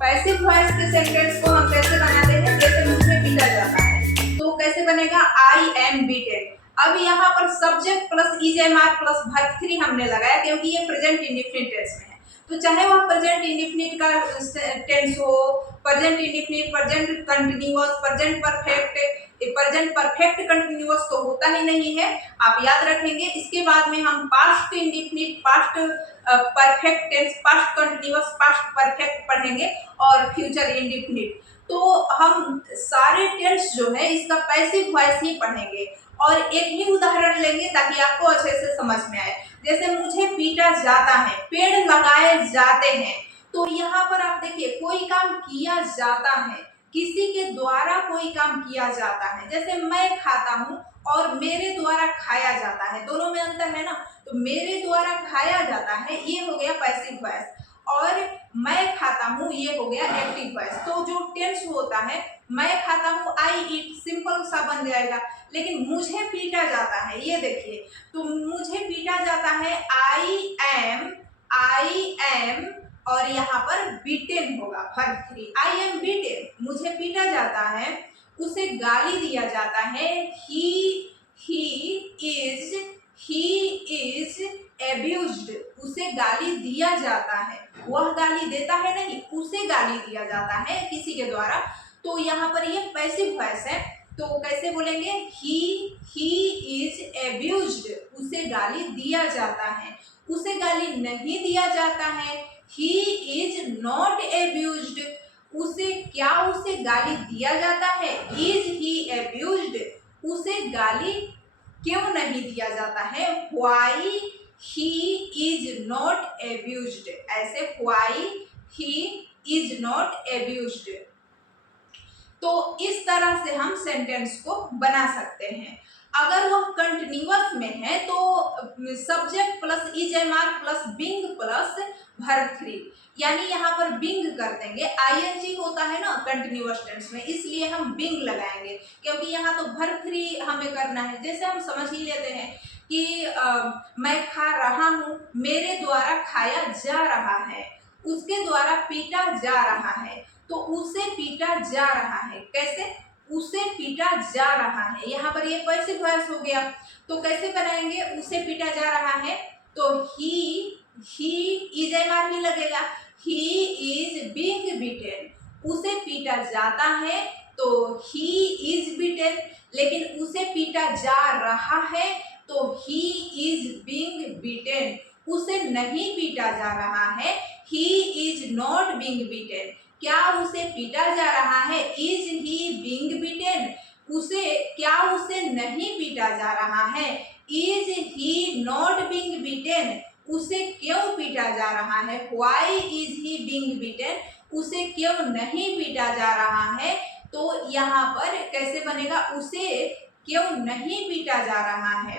Passive voice के sentence को हम कैसे बनाते हैं, जैसे मुझे पीटा जाता है तो कैसे बनेगा, आई एम बीटेन। अब यहाँ पर subject plus is am are plus verb 3 हमने लगाया क्योंकि ये प्रेजेंट इंडेफिनिट टेंस में है। तो चाहे वह प्रेजेंट इंडेफिनिट का टेंस हो, present indefinite, present continuous, present perfect continuous तो होता ही नहीं है, आप याद रखेंगे। इसके बाद में हम past indefinite, past perfect tense, past continuous, past perfect पढ़ेंगे और फ्यूचर इंडेफिनिट। तो हम सारे टेंस जो है इसका पैसिव वॉइस ही पढ़ेंगे और एक ही उदाहरण लेंगे ताकि आपको अच्छे से समझ में आए। जैसे मुझे पीटा जाता है, पेड़ लगाए जाते हैं, तो यहाँ पर आप देखिए कोई काम किया जाता है, किसी के द्वारा कोई काम किया जाता है। जैसे मैं खाता हूँ और मेरे द्वारा खाया जाता है, दोनों में अंतर है ना। तो मेरे द्वारा खाया जाता है ये हो गया पैसिव वॉइस, और मैं खाता हूँ ये हो गया एक्टिव वॉइस। तो जो टेंस होता है, मैं खाता हूँ आई ईट, सिंपल सा बन जाएगा। लेकिन मुझे पीटा जाता है, ये देखिए, तो मुझे पीटा जाता है आई एम और यहाँ पर बीटेन होगा वर्ब 3, आई एम बीटेन। मुझे पीटा जाता है, उसे गाली दिया जाता है, ही इज एब्यूज्ड, उसे गाली दिया जाता है, वह गाली देता है नहीं, उसे गाली दिया जाता है किसी के द्वारा। तो यहाँ पर ये पैसिव वॉइस है, तो कैसे बोलेंगे, ही इज एब्यूज्ड, उसे गाली दिया जाता है। उसे गाली नहीं दिया जाता है, ही इज नॉट एब्यूज्ड, उसे गाली दिया जाता है, इज ही एब्यूज्ड, उसे गाली क्यों नहीं दिया जाता है, व्हाई ही इज नॉट एब्यूज्ड, ऐसे व्हाई ही इज नॉट एब्यूज्ड। तो इस तरह से हम सेंटेंस को बना सकते हैं। अगर वह कंटिन्यूअस में है तो subject plus is am are plus being plus verb 3, यानी यहाँ पर बिंग कर देंगे, आईएनजी होता है ना कंटिन्यूअस टेंस में, इसलिए हम बिंग लगाएंगे क्योंकि यहाँ तो वर्ब 3 हमें करना है। जैसे हम समझ ही लेते हैं कि मैं खा रहा हूँ, मेरे द्वारा खाया जा रहा है, उसके द्वारा पीटा जा रहा है, तो उसे पीटा जा रहा है, कैसे, उसे पीटा जा रहा है, यहाँ पर ये पैसिव वॉइस हो गया। तो कैसे बनाएंगे, उसे पीटा जा रहा है, तो ही इज एम आर ही लगेगा, ही इज बीइंग बीटेन, उसे पीटा जाता है तो ही इज बीटेन, लेकिन उसे पीटा जा रहा है तो ही इज बीइंग बीटेन, उसे नहीं पीटा जा रहा है, he is not being beaten, क्या उसे पीटा जा रहा है, इज ही बीइंग बीटेन, उसे नहीं पीटा जा रहा है, is he not being beaten, उसे क्यों पीटा जा रहा है, why is he being beaten, उसे क्यों नहीं पीटा जा रहा है। तो यहाँ पर कैसे बनेगा, उसे क्यों नहीं पीटा जा रहा है,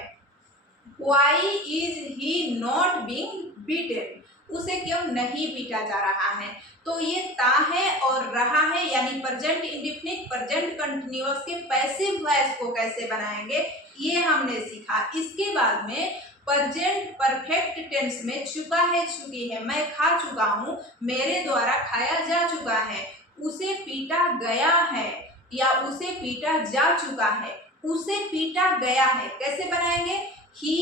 why is he not being beaten, उसे क्यों नहीं पीटा जा रहा है। तो ये ता है और रहा है, यानी प्रेजेंट इंडेफिनिट, प्रेजेंट कंटिन्यूअस के पैसिव वॉइस को कैसे बनाएंगे ये हमने सीखा। इसके बाद में प्रेजेंट परफेक्ट टेंस में चुका है, चुकी है, मैं खा चुका हूँ, मेरे द्वारा खाया जा चुका है, उसे पीटा गया है या उसे पीटा जा चुका है, उसे पीटा गया है, कैसे बनाएंगे, he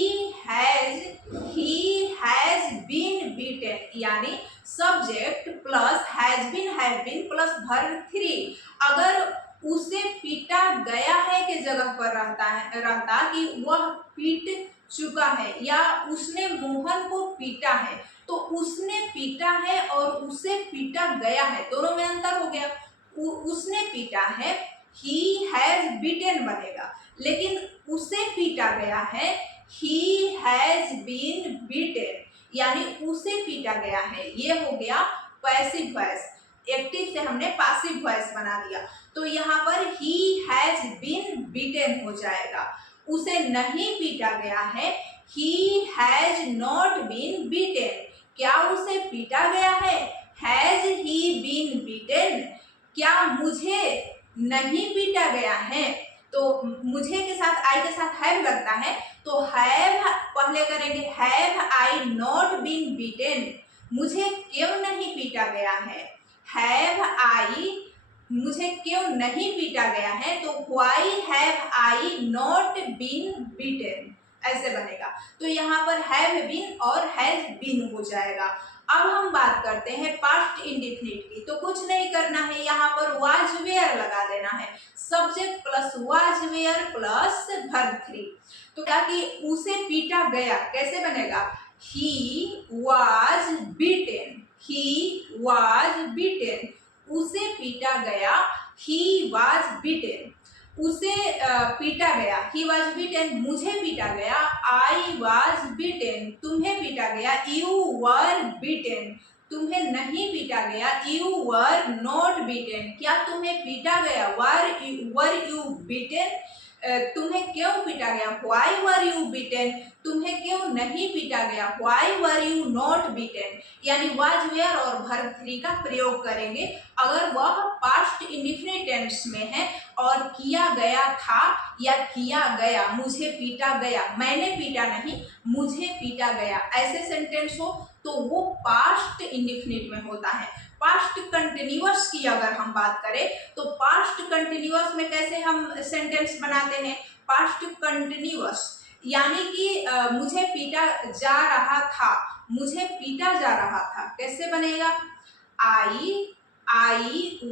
has been beaten, यानी subject plus has been plus verb 3। अगर उसे पीटा गया है के जगह पर रहता कि वह पीट चुका है या उसने मोहन को पीटा है, तो उसने पीटा है और उसे पीटा गया है, दोनों में अंतर हो गया। उसने पीटा है, he has beaten बनेगा, लेकिन उसे पीटा गया है, he has been beaten, यानी उसे पीटा गया है, ये हो गया पैसिव वॉइस। एक्टिव से हमने पैसिव वॉइस बना दिया, तो यहाँ पर he has been beaten हो जाएगा, उसे नहीं पीटा गया है, he has not been beaten, क्या उसे पीटा गया है, has he been beaten, क्या मुझे नहीं पीटा गया है। तो मुझे के साथ आई के साथ हैव लगता है, तो हैव पहले करेंगे, have I not been beaten, मुझे क्यों नहीं पीटा गया है, हैव आई, मुझे क्यों नहीं पीटा गया है, तो why have I not been beaten, ऐसे बनेगा। तो यहाँ पर हैव बीन और हैज बीन हो जाएगा। अब हम बात करते हैं पास्ट इंडेफिनिट की। तो कुछ नहीं करना है, यहाँ पर वाज वेयर लगा देना है, subject plus was were plus verb 3। तो क्या कि उसे पीटा गया कैसे बनेगा, he was beaten, he was beaten, उसे पीटा गया, ही वाज बीटेन, उसे पीटा गया, ही वाज बीटेन, मुझे पीटा गया, आई वाज बीटेन, तुम्हें पीटा गया, यू वर बीटेन, तुम्हें नहीं पीटा गया, यू वर नॉट बीटेन, क्या तुम्हें पीटा गया, वर यू बीटेन, तुम्हें क्यों पीटा गया, व्हाई वर यू बीटेन, तुम्हें क्यों नहीं पीटा गया, why were you not beaten. यानी वाज वेयर और वर्ब 3 का प्रयोग करेंगे अगर वह पास्ट इंडेफिनिट टेंस में है और किया गया था या किया गया, मुझे पीटा गया, मैंने पीटा नहीं, मुझे पीटा गया, ऐसे सेंटेंस हो तो वो पास्ट इंडेफिनिट में होता है। पास्ट कंटिन्यूअस की अगर हम बात करें तो पास्ट कंटिन्यूअस में कैसे हम सेंटेंस बनाते हैं, पास्ट कंटिन्यूअस यानी कि मुझे पीटा जा रहा था, मुझे पीटा जा रहा था, कैसे बनेगा, I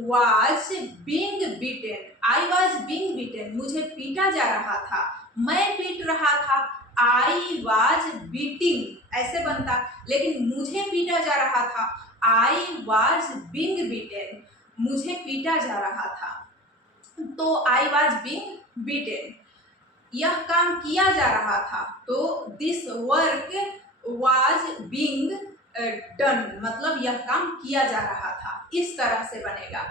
was being beaten, I was being beaten, मुझे पीटा जा रहा था, मैं पीट रहा था, आई वाज बीटिंग ऐसे बनता, लेकिन मुझे पीटा जा रहा था, आई वाज बीइंग बीटेन, मुझे पीटा जा रहा था, तो आई वाज बीइंग बीटेन। यह काम किया जा रहा था, तो this work was being done, मतलब यह काम किया जा रहा था, इस तरह से बनेगा।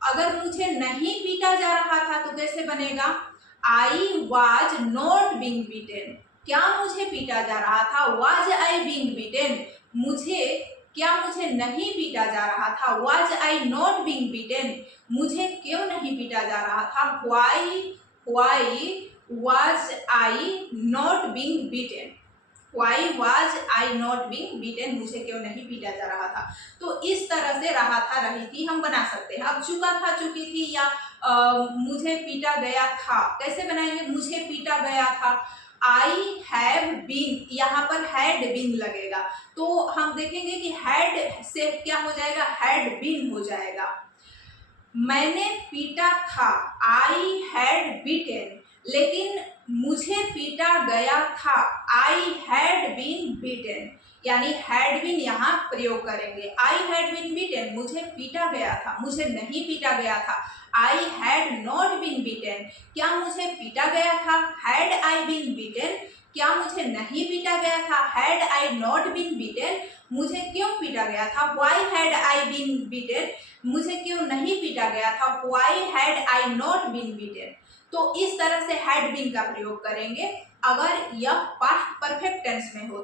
अगर मुझे नहीं पीटा जा रहा था तो कैसे बनेगा, I was not being beaten, क्या मुझे पीटा जा रहा था, वाज आई बीइंग बीटेन, क्या मुझे नहीं पीटा जा रहा था, was I not being beaten, मुझे क्यों नहीं पीटा जा रहा था, why was I not being beaten, why was I not being beaten, मुझे क्यों नहीं पीटा जा रहा था। तो इस तरह से रहा था रही थी हम बना सकते हैं। अब चुका था चुकी थी या मुझे पीटा गया था कैसे बनाएंगे, मुझे पीटा गया था, आई हैव बीन, यहाँ पर हैड बीन लगेगा, तो हम देखेंगे कि हैड से क्या हो जाएगा, हैड बीन हो जाएगा। मैंने पीटा था, आई हैड बीटेन, लेकिन मुझे पीटा गया था, आई हैड बीन बीटेन, यानी हैड बीन यहाँ प्रयोग करेंगे। आई हैड बीन बीटेन, मुझे पीटा गया था, मुझे नहीं पीटा गया था, I had not been beaten, क्या मुझे पीटा गया था, हैड आई बीन बीटेन, क्या मुझे नहीं पीटा गया था, had I not been beaten, मुझे क्यों पीटा गया था, why had I been beaten, मुझे क्यों नहीं पीटा गया था, why had I not been beaten. तो इस तरह से हैड बीन का प्रयोग करेंगे अगर यह पास्ट परफेक्ट टेंस में हो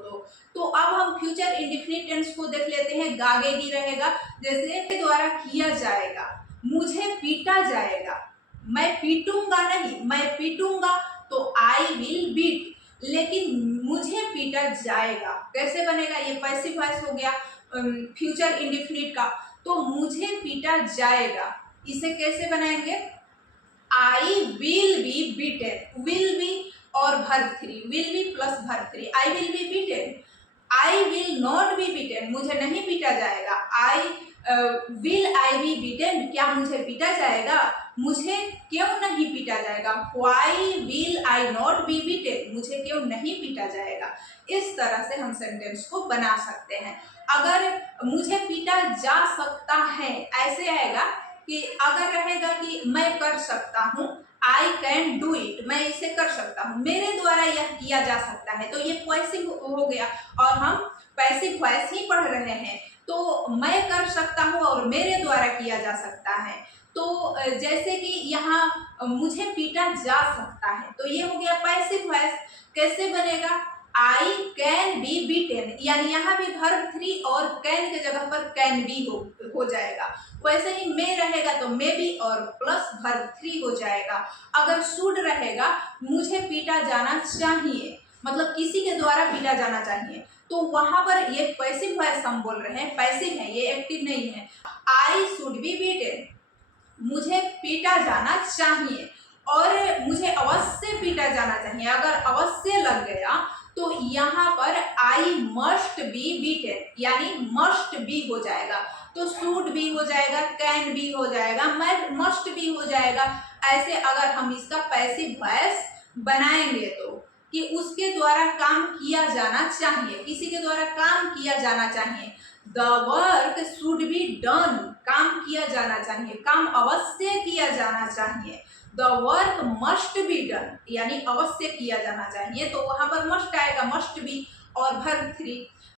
तो अब हम फ्यूचर इंडेफिनिट टेंस को देख लेते हैं। आगे भी रहेगा, जैसे द्वारा किया जाएगा, मुझे पीटा जाएगा, मैं पीटूंगा नहीं, मैं पीटूंगा तो आई विल बीट, लेकिन मुझे पीटा जाएगा कैसे बनेगा, ये पैसिव वॉइस हो गया फ्यूचर इंडेफिनिट का, तो मुझे पीटा जाएगा, इसे कैसे बनाएंगे, I will be beaten, will be और verb 3, will be plus verb 3, I will be beaten, I will not be beaten, मुझे नहीं पीटा जाएगा, विल आई बी बीटेन, क्या मुझे पीटा जाएगा, मुझे क्यों नहीं पीटा जाएगा, why will I not be beaten, मुझे क्यों नहीं पीटा जाएगा। इस तरह से हम सेंटेंस को बना सकते हैं। अगर मुझे पीटा जा सकता है ऐसे आएगा कि अगर रहेगा कि मैं कर सकता हूँ, आई कैन डू इट, मैं इसे कर सकता हूँ, मेरे द्वारा यह किया जा सकता है, तो ये पैसिव हो गया और हम पैसिव वॉइस ही पढ़ रहे हैं, तो मैं कर सकता हूँ और मेरे द्वारा किया जा सकता है। तो जैसे कि यहाँ मुझे पीटा जा सकता है, तो ये हो गया पैसिव वॉइस। कैसे बनेगा, आई कैन बी बीटेन, यानी यहाँ भी वर्ब 3 और कैन के जगह पर कैन बी हो जाएगा। वैसे ही मे रहेगा तो मे बी और प्लस वर्ब 3 हो जाएगा। अगर शुड रहेगा, मुझे पीटा जाना चाहिए, मतलब किसी के द्वारा पीटा जाना चाहिए, तो वहां पर ये पैसिव वॉइस हम बोल रहे हैं, पैसिव है, ये एक्टिव नहीं है। आई शुड बी बीटेन, मुझे पीटा जाना चाहिए, और मुझे अवश्य पीटा जाना चाहिए। अगर अवश्य लग गया तो यहाँ पर आई मस्ट बी बीटेन, यानी मस्ट बी हो जाएगा, तो शुड भी हो जाएगा, कैन भी हो जाएगा, मस्ट भी हो जाएगा। ऐसे अगर हम इसका पैसिव वॉइस बनाएंगे तो कि उसके द्वारा काम किया जाना चाहिए, किसी के द्वारा काम किया जाना चाहिए। The work should be done, काम किया जाना चाहिए, काम अवश्य किया जाना चाहिए। The work must be done, यानी अवश्य किया जाना चाहिए, तो वहां पर मस्ट आएगा, मस्ट बी और वर्ब 3